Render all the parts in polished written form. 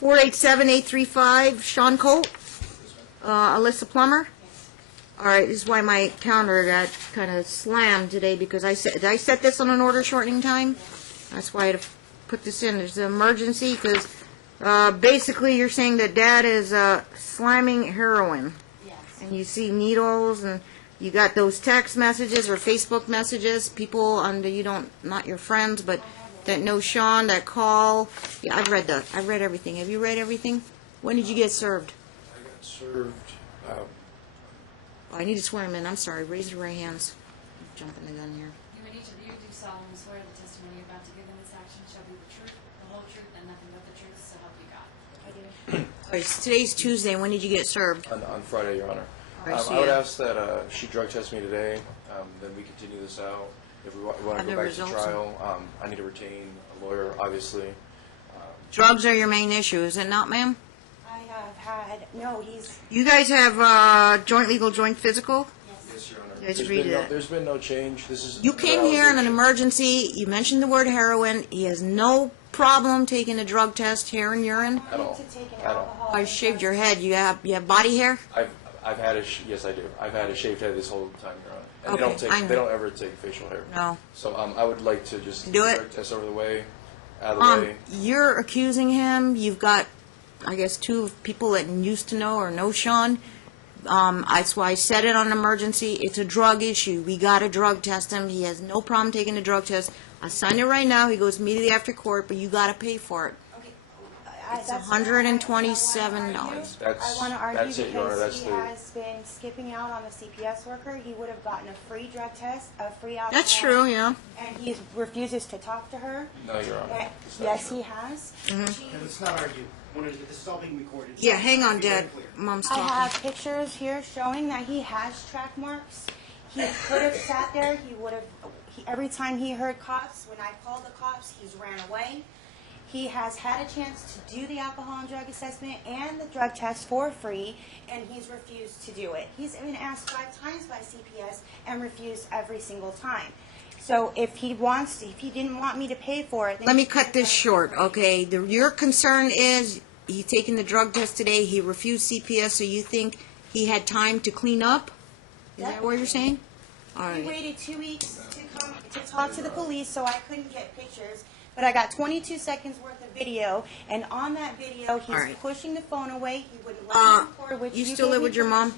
487-835, Sean Colt. Alyssa Plummer. All right, this is why my calendar got kind of slammed today, because did I set this on an order shortening time? That's why I had to put this in. There's an emergency, because basically you're saying that Dad is slamming heroin. Yes. And you see needles, and you got those text messages or Facebook messages, people not your friends, but that know Sean, that call. Yeah, I've read everything. Have you read everything? When did you get served? I got served. I need to swear him in. I'm sorry. Raise your right hands. I'm jumping the gun here. You and each of you do solemnly swear the testimony you're about to give in this action shall be the truth, the whole truth, and nothing but the truth, so help you God. I do. All right, today's Tuesday. When did you get served? On Friday, Your Honor. All right, I would ask that she drug test me today, then we continue this out. If we want to go back to trial, I need to retain a lawyer, obviously. Drugs are your main issue, is it not, ma'am? You guys have joint legal, joint physical? Yes, Your Honor. You guys agreed to that? There's been no change. You came here in an emergency. You mentioned the word heroin. He has no problem taking a drug test, hair and urine. At all. I shaved your head. You have body hair? I've had yes, I do. I've had a shaved head this whole time, Your Honor. And Okay, they don't ever take facial hair. No. So I would like to just Do it. drug test out of the way. You're accusing him. You've got, I guess, two people that used to know or know Sean. That's why I said it on emergency. It's a drug issue. We got to drug test him. He has no problem taking a drug test. I signed it right now. He goes immediately after court, but you got to pay for it. It's $127. I want to argue because he has been skipping out on the CPS worker. He would have gotten a free drug test, a free alcohol. That's true, yeah. And he refuses to talk to her. No, Your Honor. Yes, he has. Let's not argue. This is all being recorded. Yeah, hang on, Dad. Mom's I talking. have pictures here showing that he has track marks. He could have sat there. He would have. Every time he heard cops, when I called the cops, he's ran away. He has had a chance to do the alcohol and drug assessment and the drug test for free, and he's refused to do it. He's been asked 5 times by CPS and refused every single time. So if he didn't want me to pay for it... Let me cut this short, okay? Your concern is he's taking the drug test today, he refused CPS, so you think he had time to clean up? Is that what you're saying? All right. He waited 2 weeks to talk to the police, so I couldn't get pictures. But I got 22 seconds worth of video, and on that video, he's pushing the phone away. He wouldn't let me record, which you still live with your mom?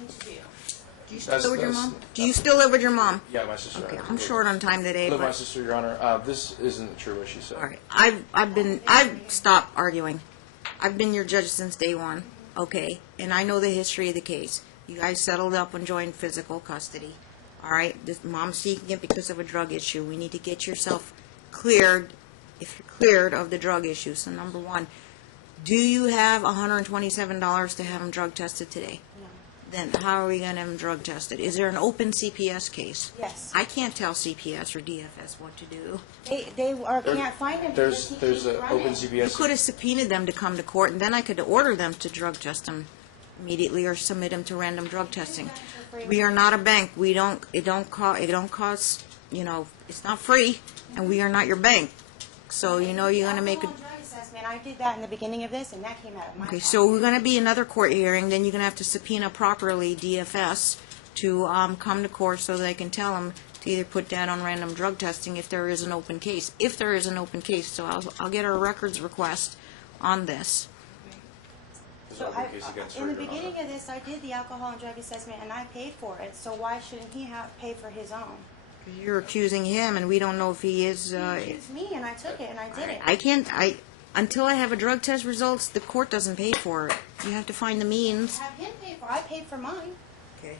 Do you still live with your mom? Do you still live with your mom? Yeah, my sister. Okay, I'm short on time today. I live with but my sister, Your Honor. This isn't true what she said. all right, I've stopped arguing. I've been your judge since day one, okay, and I know the history of the case. You guys settled up on joint physical custody. All right, this mom's seeking it because of a drug issue. We need to get yourself cleared. If you're cleared of the drug issue. So number one, do you have $127 to have him drug tested today? No. Then how are we going to have him drug tested? Is there an open CPS case? Yes. I can't tell CPS or DFS what to do. They can't find him. There's an open CPS. You could have subpoenaed them to come to court, and then I could order them to drug test him immediately or submit him to random drug testing. We are not a bank. It don't cost, it's not free, and we are not your bank. So you're going to make a... I did that in the beginning of this, and that came out of my Okay, so we're going to be another court hearing. Then you're going to have to subpoena properly DFS to come to court so they can tell them to either put Dad on random drug testing if there is an open case. If there is an open case, so I'll get a records request on this. So in the beginning of this, I did the alcohol and drug assessment, and I paid for it. So why shouldn't he pay for his own? You're accusing him, and we don't know if he is... He accused me, and I took it, and I did it. I can't... Until I have a drug test results, the court doesn't pay for it. You have to find the means. Have him pay for it. I paid for mine. Okay.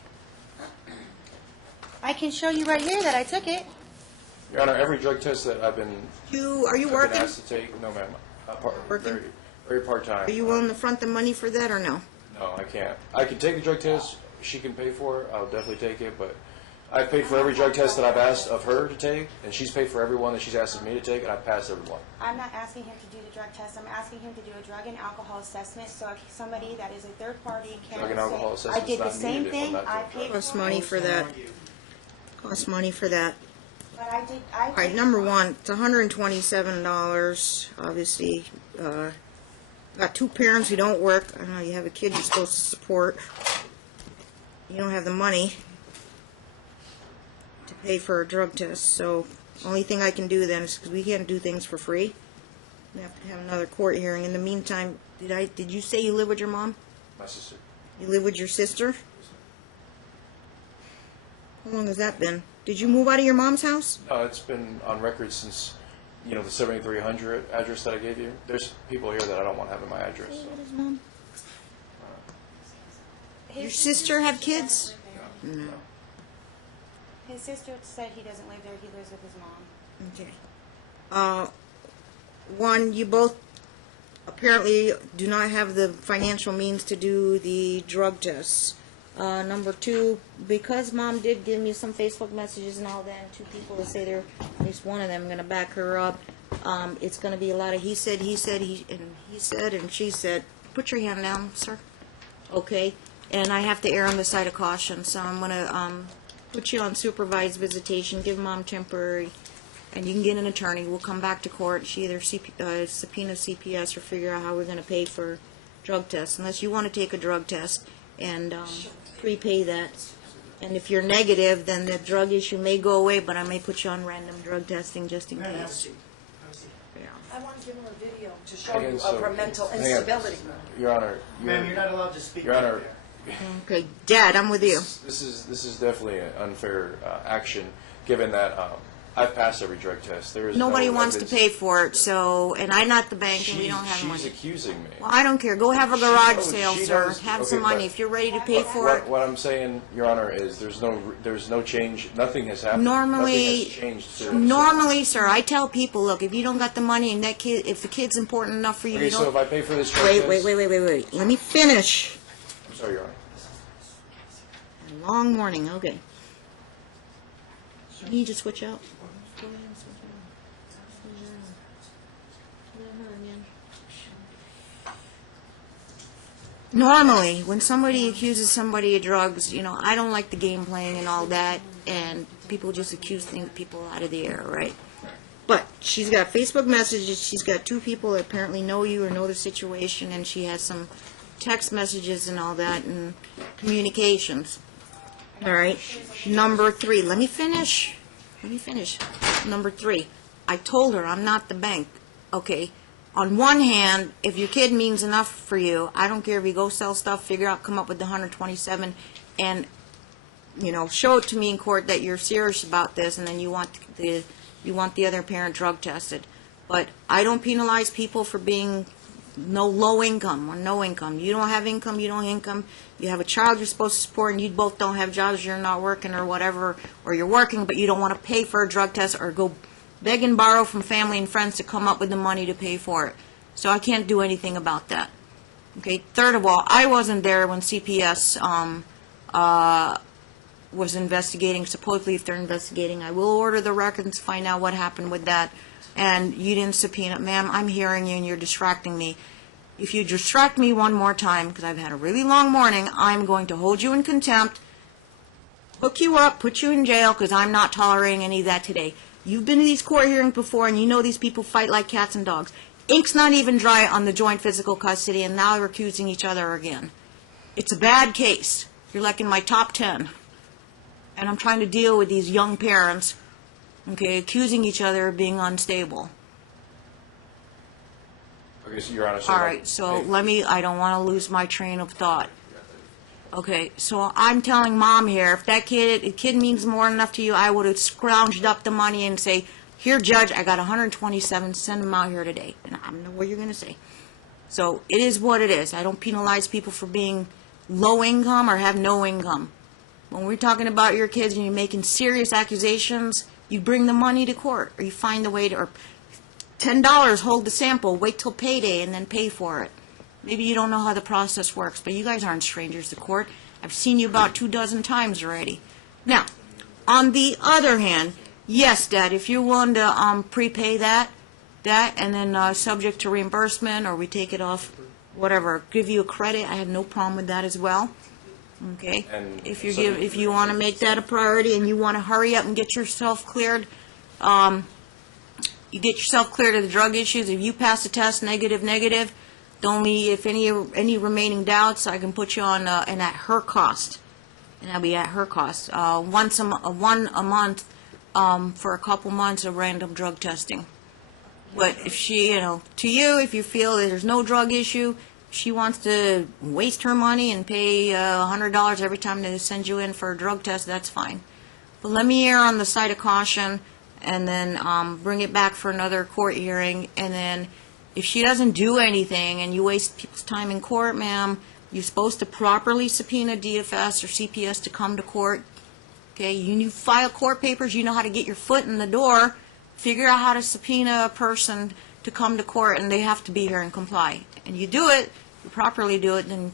I can show you right here that I took it. Your Honor, every drug test that I've been... Are you working? Been asked to take, no, ma'am. Working? Very part-time. Are you willing to front the money for that or no? No, I can't. I can take the drug test. She can pay for it. I'll definitely take it, but... I've paid for every drug test that I've asked of her to take, and she's paid for every one that she's asked of me to take, and I've passed every one. I'm not asking him to do the drug test. I'm asking him to do a drug and alcohol assessment. So if somebody that is a third party can Drug and alcohol say, I assessment's did the not same needed if I'm thing. not I doing paid Costs for money it. for that. Costs money for that. But I did. All right, number one, it's $127. Obviously, got two parents who don't work. I don't know, you have a kid you're supposed to support. You don't have the money to pay for a drug test, so only thing I can do then is, because we can't do things for free, we have to have another court hearing. In the meantime, did you say you live with your mom? My sister. You live with your sister? How long has that been? Did you move out of your mom's house? No, it's been on record since, the 7300 address that I gave you. There's people here that I don't want having my address. So. What is mom? Your sister have kids? No. His sister said he doesn't live there, he lives with his mom. Okay. One, you both apparently do not have the financial means to do the drug tests. Number two, because mom did give me some Facebook messages and all that, and two people that say they're, at least one of them, going to back her up, it's going to be a lot of he said, and she said. Put your hand down, sir. Okay. And I have to err on the side of caution, so I'm going to put you on supervised visitation, give mom temporary, and you can get an attorney. We'll come back to court. She either subpoena CPS or figure out how we're going to pay for drug tests, unless you want to take a drug test and prepay that. And if you're negative, then the drug issue may go away, but I may put you on random drug testing just in Ma'am, have a case. seat. Have a seat. Yeah. I want to give him a video to show Hang on, you so- of her mental hang on. instability. Your Honor. Ma'am, you're not allowed to speak Your right Honor. there. Okay, Dad, I'm with you. This is definitely an unfair action, given that I've passed every drug test. There is Nobody no wants to evidence- pay for it, so, and I'm not the bank, and we She- don't have she's money. accusing me. Well, I don't care. Go have a garage knows- sale, she sir. knows- Have okay, some money. but- If you're ready to pay for it. What I'm saying, Your Honor, is there's no change. Nothing has happened. Normally, Nothing has changed. normally, sir, I tell people, look, if you don't got the money and that kid, if the kid's important enough for you, Okay, you so don't. if I pay for this drug Wait, test, wait. Let me finish. I'm sorry, Your Honor. Long morning. Okay. You need to switch out. Go ahead and switch out. Let her, man. Normally, when somebody accuses somebody of drugs, I don't like the game playing and all that, and people just accuse people out of the air, right? But she's got Facebook messages. She's got two people that apparently know you or know the situation, and she has some text messages and all that and communications. All right. Number three. Let me finish. Number three. I told her I'm not the bank. Okay. On one hand, if your kid means enough for you, I don't care if you go sell stuff, figure out, come up with the 127, and show it to me in court that you're serious about this, and then you want the other parent drug tested. But I don't penalize people for being low income or no income. You don't have income, you don't have income. You have a child you're supposed to support, and you both don't have jobs, you're not working or whatever, or you're working, but you don't want to pay for a drug test or go beg and borrow from family and friends to come up with the money to pay for it. So I can't do anything about that. Okay. Third of all, I wasn't there when CPS was investigating. Supposedly, if they're investigating, I will order the records to find out what happened with that. And you didn't subpoena. Ma'am, I'm hearing you and you're distracting me. If you distract me one more time, because I've had a really long morning, I'm going to hold you in contempt, hook you up, put you in jail, because I'm not tolerating any of that today. You've been to these court hearings before, and you know these people fight like cats and dogs. Ink's not even dry on the joint physical custody, and now they're accusing each other again. It's a bad case. You're like in my top 10. And I'm trying to deal with these young parents, okay, accusing each other of being unstable. Okay, so Your Honor. All right, so I don't want to lose my train of thought. Okay, so I'm telling Mom here, if that kid means more than enough to you, I would have scrounged up the money and say, here, Judge, I got 127, send them out here today. And I don't know what you're going to say. So it is what it is. I don't penalize people for being low income or have no income. When we're talking about your kids and you're making serious accusations, you bring the money to court, or you find a way to, or $10, hold the sample, wait till payday, and then pay for it. Maybe you don't know how the process works, but you guys aren't strangers to court. I've seen you about 24 times already. Now, on the other hand, yes, Dad, if you're willing to prepay that, and then subject to reimbursement, or we take it off, whatever, give you a credit, I have no problem with that as well. Okay? And If subject you want to make that a priority and you want to hurry up and get yourself cleared, you get yourself cleared of the drug issues. If you pass the test, negative, Only if any remaining doubts, I can put you on, and at her cost. And that'll be at her cost. One a month, for a couple months of random drug testing. But if she, to you, if you feel that there's no drug issue, she wants to waste her money and pay $100 every time they send you in for a drug test, that's fine. But let me err on the side of caution, and then bring it back for another court hearing. And then if she doesn't do anything and you waste people's time in court, ma'am, you're supposed to properly subpoena DFS or CPS to come to court. Okay, you file court papers, you know how to get your foot in the door, figure out how to subpoena a person to come to court, and they have to be here and comply. And you do it, you properly do it, then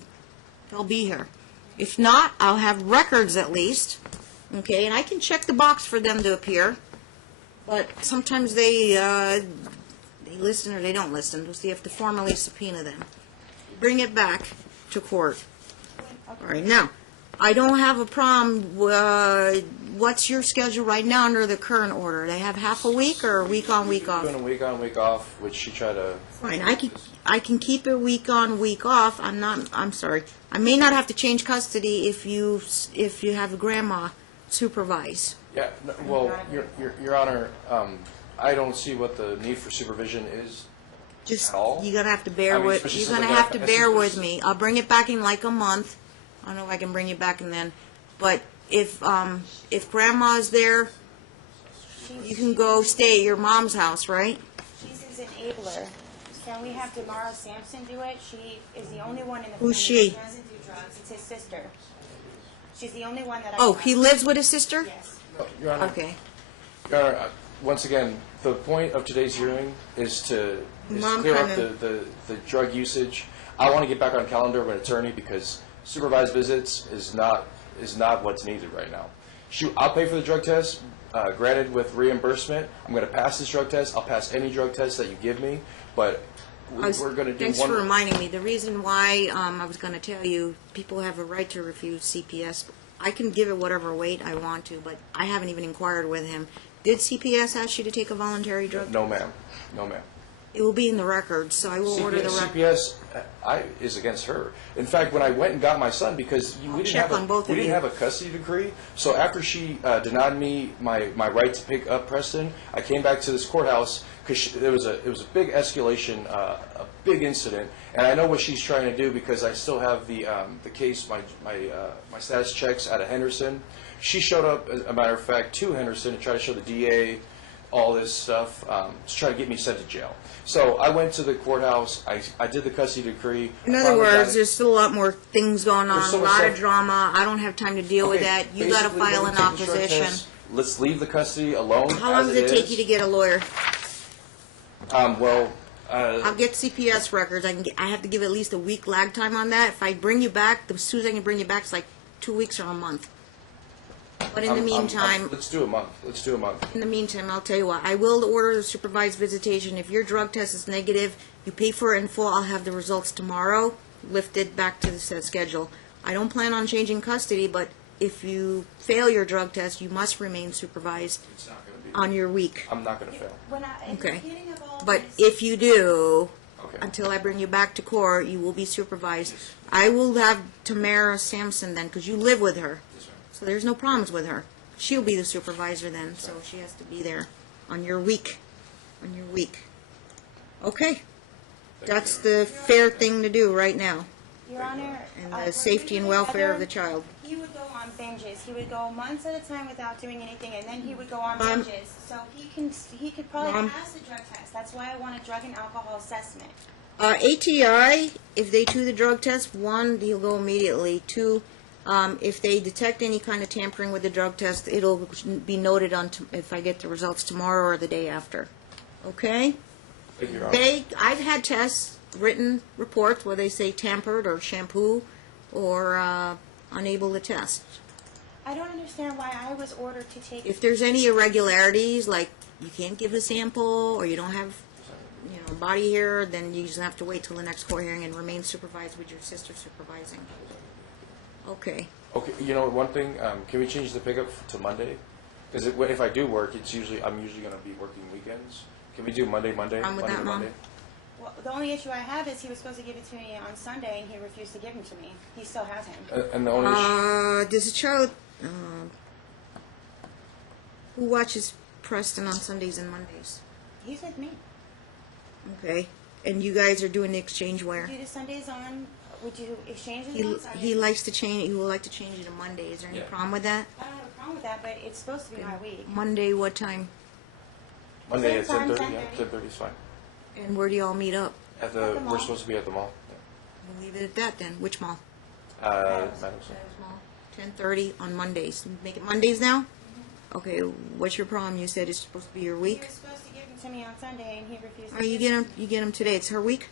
they'll be here. If not, I'll have records at least, okay, and I can check the box for them to appear, but sometimes they listen or they don't listen, so you have to formally subpoena them. Bring it back to court. All right, now, I don't have a problem. What's your schedule right now under the current order? They have half a week or week on, week off? Doing a week on, week off, which she tried to. Fine, I can keep it week on, week off. I'm sorry. I may not have to change custody if you have a grandma supervise. Yeah, no, well, Your Honor, I don't see what the need for supervision is. Just, At all? you're gonna have to bear I mean, with, especially you're since gonna I have got to a bear sister- with me. I'll bring it back in like a month. I don't know if I can bring you back in then. But if grandma's there, you can go stay at your mom's house, right? She's his enabler. Can we have Damara Sampson do it? She is the only one in the Who's family she? that doesn't do drugs. It's his sister. She's the only one that I Oh, know. he lives with his sister? Yes. Your Honor, Okay. Your Honor, once again, the point of today's hearing is to Mom clear up kinda- the drug usage. I want to get back on calendar of an attorney because supervised visits is not what's needed right now. I'll pay for the drug test, granted with reimbursement. I'm going to pass this drug test. I'll pass any drug test that you give me, but we're going to do Thanks one. for reminding me. The reason why I was going to tell you, people have a right to refuse CPS. I can give it whatever weight I want to, but I haven't even inquired with him. Did CPS ask you to take a voluntary drug? No, ma'am. No, ma'am. It will be in the records, so I will order the record. CPS is against her. In fact, when I went and got my son, because we check on both of didn't you. have a custody decree, so after she denied me my right to pick up Preston, I came back to this courthouse because it was a big escalation, a big incident, and I know what she's trying to do because I still have the case, my status checks out of Henderson. She showed up, as a matter of fact, to Henderson to try to show the DA all this stuff to try to get me sent to jail. So I went to the courthouse. I did the custody decree. In I other finally got words, it. there's still a lot more things going on, There's so a much lot of stuff. drama. I don't have time to deal with Okay, that. You got to basically, file let an me take the drug opposition. test. Let's leave the custody alone. How long as does it take is. you to get a lawyer? Well, I'll get CPS records. I have to give at least a week lag time on that. If I bring you back, as soon as I can bring you back, it's like 2 weeks or a month. But in the meantime, let's do a month. Let's do a month. in the meantime, I'll tell you what. I will order the supervised visitation. If your drug test is negative, you pay for it in full. I'll have the results tomorrow, lifted back to the set schedule. I don't plan on changing custody, but if you fail your drug test, you must remain supervised It's not going to be. on your week. I'm not going to fail. At Okay. the beginning of all But this, if you do, Okay. until I bring you back to court, you will be supervised. I will have Tamara Sampson then, because you live with her. Yes, ma'am. So there's no problems with her. She'll be the supervisor then, so she has to be there on your week. On your week. Okay. That's the fair thing to do right now. Your Honor, And when the we safety and were welfare of the together, child. He would go on binges. He would go months at a time without doing anything, and then he would go on Mom. binges. So he could probably Mom. pass the drug test. That's why I want a drug and alcohol assessment. ATI, if they do the drug test, 1, he'll go immediately. 2, if they detect any kind of tampering with the drug test, it'll be noted on if I get the results tomorrow or the day after. Okay? Thank you, Your Honor. I've had tests, written reports where they say tampered or shampoo or unable to test. I don't understand why I was ordered to take. If there's any irregularities, like you can't give a sample or you don't have body hair, then you just have to wait till the next court hearing and remain supervised with your sister supervising. Okay. Okay. You know one thing. Can we change the pickup to Monday? Because if I do work, I'm usually going to be working weekends. Can we do Monday? with that, Mom? Well, the only issue I have is he was supposed to give it to me on Sunday, and he refused to give him to me. He still has him. And the only issue, Does a child, who watches Preston on Sundays and Mondays? He's with me. Okay. And you guys are doing the exchange where? Do the Sundays on, would you exchange it He, on Sundays? he likes to change, he would like to change it to Monday. Is there any Yeah. problem with that? I don't have a problem with that, but it's supposed to be my week. Monday, what time? Monday at Same time, 10:30, yeah, 10:30. 10:30 is fine. And where do y'all meet up? At the the, mall. we're supposed to be at the mall. We'll leave it at that then. Which mall? Madison. 10:30 on Mondays. Make it Mondays now? Okay, what's your problem? You said it's supposed to be your He week? was supposed to give them to me on Sunday, and he refused to Oh, you get them today. It's her week?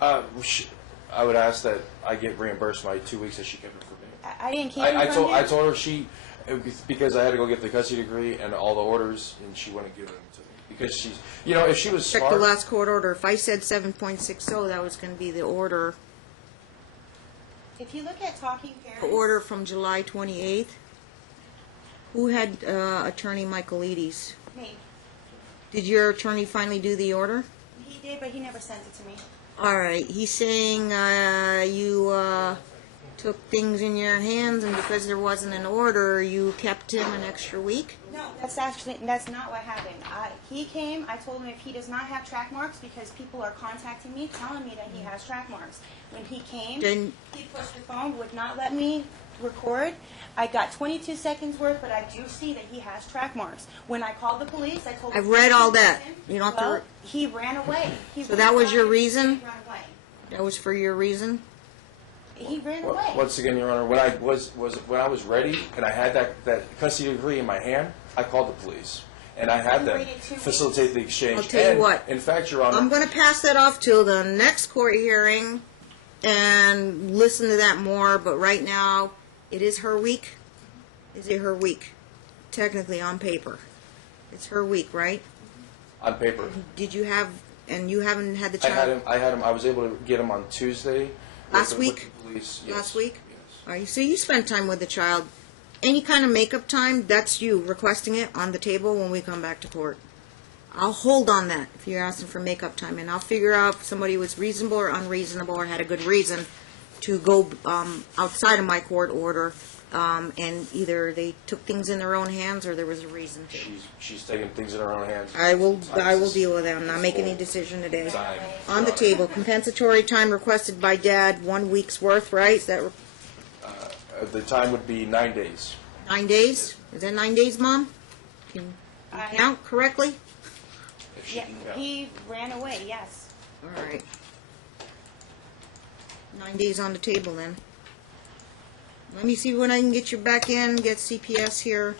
I would ask that I get reimbursed my 2 weeks that she kept it for me. I didn't keep I him from I him. told her because I had to go get the custody degree and all the orders, and she wouldn't give them to me. Because she's, if she was Check smart. the last court order. If I said 7.60, that was going to be the order. If you look at talking The parents, order from July 28th. Who had Attorney Michaelides? me, Did your attorney finally do the order? he did, but he never sent it to me. All right. He's saying you took things in your hands, and because there wasn't an order, you kept him an extra week? No, that's not what happened. He came, I told him if he does not have track marks, because people are contacting me, telling me that he has track marks. When he came, Then- he pushed the phone, would not let me record. I got 22 seconds worth, but I do see that he has track marks. When I called the police, I told them. I've read all that. You don't have to Well, re- he ran away. So that was your reason? He ran away. That was for your reason? He ran away. Once again, Your Honor, when I was ready and I had that custody degree in my hand, I called the police and I had You them waited 2 facilitate the exchange. I'll tell you And, what. In fact, Your Honor, I'm going to pass that off till the next court hearing and listen to that more, but right now, it is her week. Is it her week? Technically, on paper. It's her week, right? on paper, Did you have, and you haven't had the I child? had him. I was able to get him on Tuesday. Last with week? the police. Yes. Last week? Yes. All right, so you spend time with the child. Any kind of makeup time, that's you requesting it on the table when we come back to court. I'll hold on that if you're asking for makeup time, and I'll figure out if somebody was reasonable or unreasonable or had a good reason to go outside of my court order, and either they took things in their own hands or there was a reason to. She's taking things in her own hands. I will deal with that. I'm not making any decision today. Time. On the table, compensatory time requested by Dad, 1 week's worth, right? Is that The time would be 9 days. 9 days? Is that 9 days, Mom? Can you count correctly? If she Yeah, can count. he ran away, yes. All right. 9 days on the table, then. Let me see when I can get you back in, get CPS here,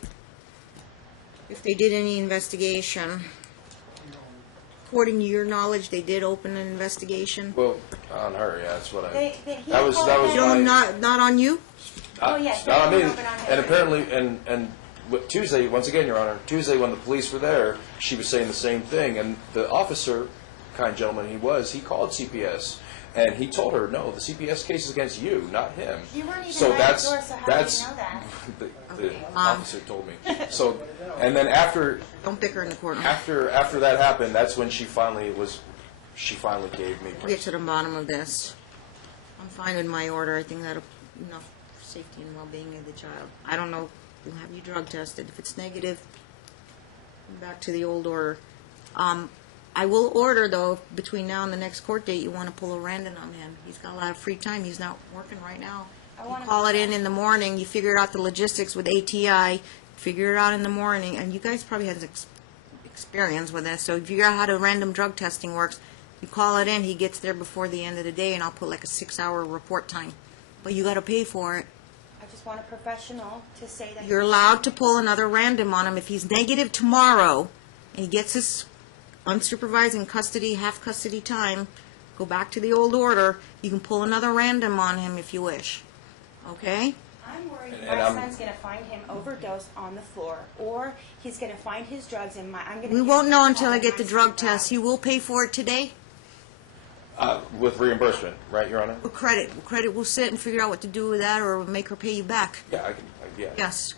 if they did any investigation. According to your knowledge, they did open an investigation? Well, on her, yeah, that's what I. He That was called that was them- You know, my. not on you? Oh, yes, Not on they me. opened on her. And apparently, and Tuesday, once again, Your Honor, Tuesday when the police were there, she was saying the same thing. And the officer, kind gentleman he called CPS. And he told her, no, the CPS case is against you, not him. You weren't even So right that's, next door, so how that's, do you know that? the Okay. officer told me. So, and then after Don't pick her in the courtroom. after that happened, that's when she finally gave me. We'll get to the bottom of this. I'm fine with my order. I think that'll enough for safety and well-being of the child. I don't know. We'll have you drug tested. If it's negative, back to the old order. I will order, though, between now and the next court date, you want to pull a Randon on him. He's got a lot of free time. He's not working right now. I You wanna- call it in the morning. You figure out the logistics with ATI. Figure it out in the morning. And you guys probably have experience with this, so you figure out how the random drug testing works. You call it in, he gets there before the end of the day, and I'll put like a 6-hour report time. But you got to pay for it. I just want a professional to say that. You're allowed to pull another random on him. If he's negative tomorrow, and he gets his unsupervised in custody, half custody time, go back to the old order, you can pull another random on him if you wish. Okay? I'm worried And my I'm- son's going to find him overdosed on the floor, or he's going to find his drugs in my. I'm going to. We won't know until I get the drug test. He will pay for it today. With reimbursement, right, Your Honor? Credit. Credit will sit and figure out what to do with that, or make her pay you back. Yeah, I can. Yeah. Yes.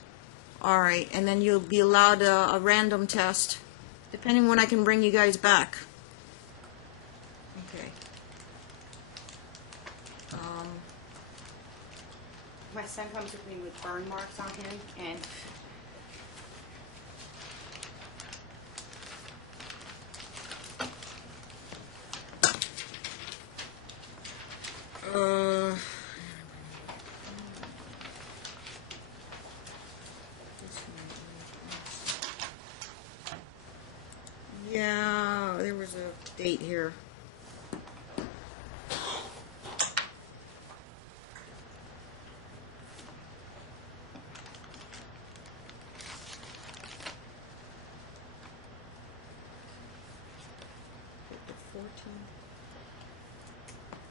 All right, and then you'll be allowed a random test, depending when I can bring you guys back. Okay. my son comes with me with burn marks on him, and yeah, there was a date here.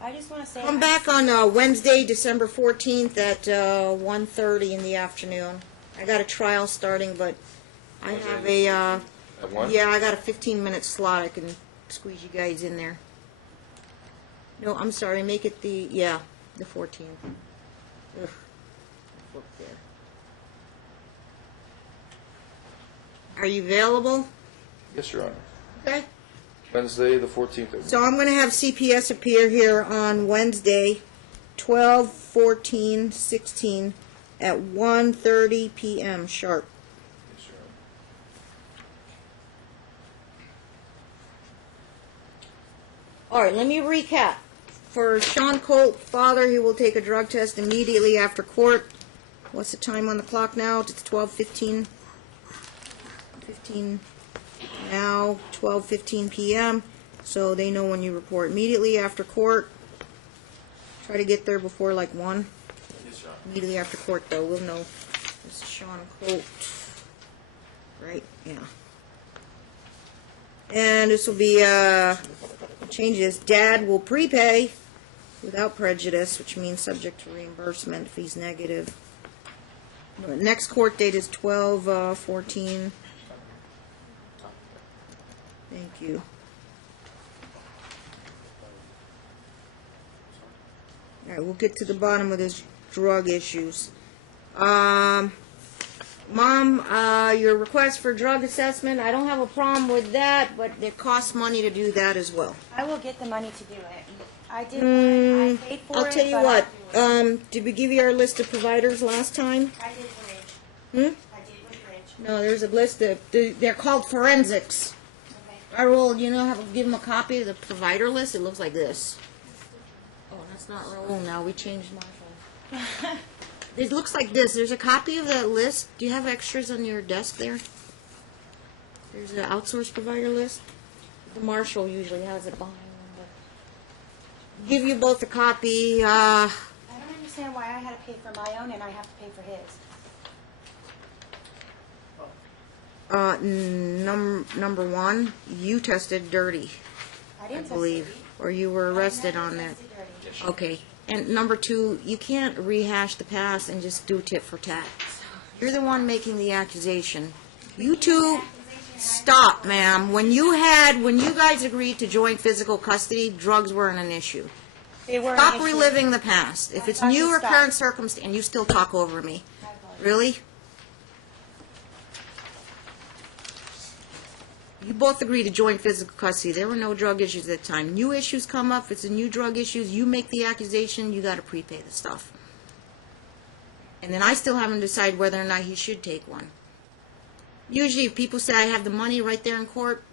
I just want to say Come back on Wednesday, December 14th at 1:30 in the afternoon. I got a trial starting, but I have a, At 1? yeah, I got a 15-minute slot. I can squeeze you guys in there. No, I'm sorry, make it the 14th. Ugh. Look there. Are you available? Yes, Your Honor. Okay. Wednesday, the 14th. At So I'm going to have CPS appear here on Wednesday, 12/14/16 at 1:30 p.m. sharp. Yes, Your Honor. All right, let me recap. For Sean Colt, father, he will take a drug test immediately after court. What's the time on the clock now? It's 12:15. 15 now, 12:15 p.m. So they know when you report. Immediately after court. Try to get there before like 1. Yes, Your Honor. Immediately after court, though, we'll know. This is Sean Colt. Right? Yeah. And this will be, changes. Dad will prepay without prejudice, which means subject to reimbursement if he's negative. Next court date is 12/14. Thank you. All right, we'll get to the bottom of his drug issues. Mom, your request for drug assessment, I don't have a problem with that, but it costs money to do that as well. I will get the money to do it. I did. I paid for it. I'll tell you but what, I'll do it. did we give you our list of providers last time? I did Bridge. Hmm? I did with Bridge. No, there's a list of, they're called forensics. Okay. I will, give them a copy of the provider list. It looks like this. Oh, that's not Raul now. We changed my phone. It looks like this. There's a copy of that list. Do you have extras on your desk there? There's an outsourced provider list. The marshal usually has it behind them. But give you both a copy. I don't understand why I had to pay for my own and I have to pay for his. Number one, you tested dirty, I I didn't believe, test or you were arrested on that. Okay. And number two, you can't rehash the past and just do tit for tat. You're the one making the accusation. You two, stop, ma'am. When you guys agreed to joint physical custody, drugs weren't an issue. They were Stop an issue. reliving the past. If it's I new or stop. current circumstance, and you still talk over me. I apologize. Really? You both agreed to joint physical custody. There were no drug issues at the time. New issues come up. If it's a new drug issues, you make the accusation, you got to prepay the stuff. And then I still haven't decided whether or not he should take one. Usually if people say I have the money right there in court,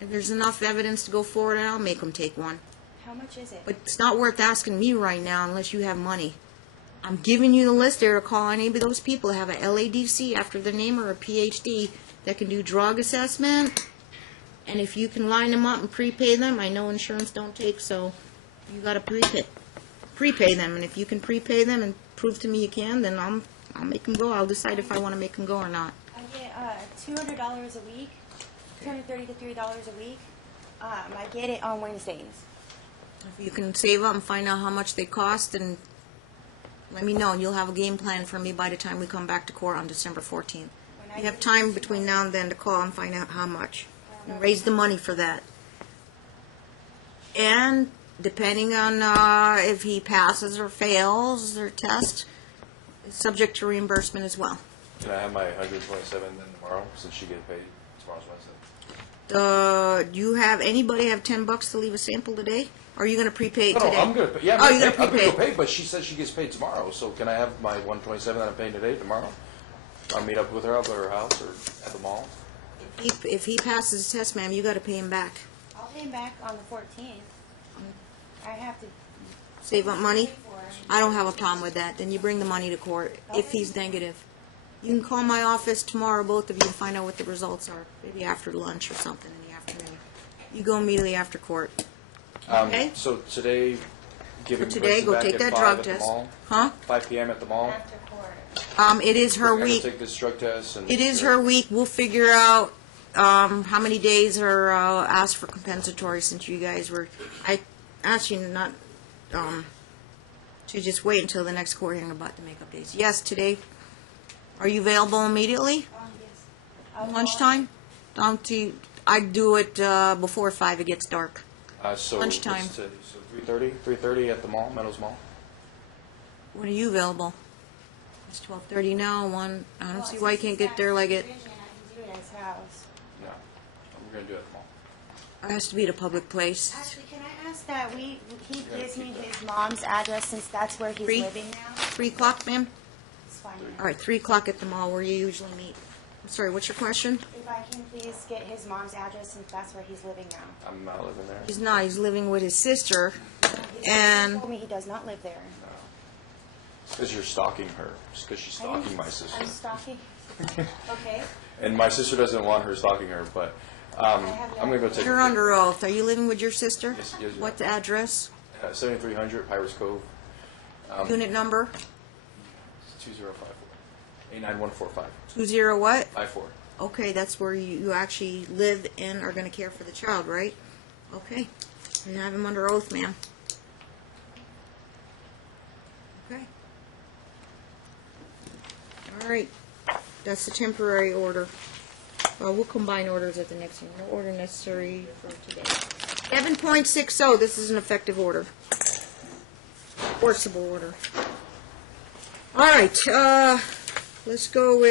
if there's enough evidence to go forward, I'll make them take one. How much is it? But it's not worth asking me right now unless you have money. I'm giving you the list there to call any of those people that have a LADC after their name or a PhD that can do drug assessment. And if you can line them up and prepay them, I know insurance don't take, so you got to prepay them. And if you can prepay them and prove to me you can, then I'll make them go. I'll decide if I want to make them go or not. I get $200 a week, $230 to $3 a week. I get it on Wednesdays. If you can save up and find out how much they cost, and let me know, and you'll have a game plan for me by the time we come back to court on December 14th. You have time between now and then to call and find out how much. And raise the money for that. And depending on if he passes or fails their test, it's subject to reimbursement as well. Can I have my 127 then tomorrow, since she get paid tomorrow's Wednesday? Do you have anybody have $10 to leave a sample today? Are you gonna prepay No, today? I'm gonna, yeah, Oh, I'm you're gonna gonna pay, I'm gonna go prepay. pay, but she says she gets paid tomorrow, so can I have my 127 that I'm paying today, tomorrow? I'll meet up with her, I'll go to her house or at the mall. If he passes the test, ma'am, you gotta pay him back. I'll pay him back on the 14th. I have to. Save up money? I don't have a problem with that. Then you bring the money to court if he's negative. You can call my office tomorrow, both of you, and find out what the results are. Maybe after lunch or something in the afternoon. You go immediately after court. Okay? So today, giving For today, Kristen go back take at that 5 drug at the test. mall, Huh? 5 p.m. at the mall. After court. It is her I gotta week. take this drug test and. It is her week. We'll figure out how many days are asked for compensatory since you guys were. I asked you not to just wait until the next court hearing about the makeup days. Yes, today. Are you available immediately? Yes. Lunchtime? I'd do it before 5. It gets dark. So Lunchtime. what's today? So 3:30 at the mall, Meadows Mall. When are you available? It's 12:30 now. I don't see why you can't get there like it. I can do it at his house. No, we're gonna do it at the mall. It has to be at a public place. Actually, can I ask that he gives me his mom's address since that's where he's 3? living now? 3 o'clock, ma'am? It's fine. All right, 3 o'clock at the mall where you usually meet. I'm sorry, what's your question? If I can please get his mom's address since that's where he's living now. I'm not living there. He's not. He's living with his sister. He And told me he does not live there. It's because you're stalking her. It's because she's stalking my sister. I'm stalking. Okay. And my sister doesn't want her stalking her, but I'm gonna go take. you're under oath. Are you living with your sister? Yes, yes, What address? 7300 Pirates Cove, Unit number? 2054 89145 20 what? 54. Okay, that's where you actually live and are going to care for the child, right? Okay. You have him under oath, ma'am. Okay. All right. That's the temporary order. We'll combine orders at the next one. No order necessary for today. 7.60, this is an effective order. Forcible order. All right, let's go with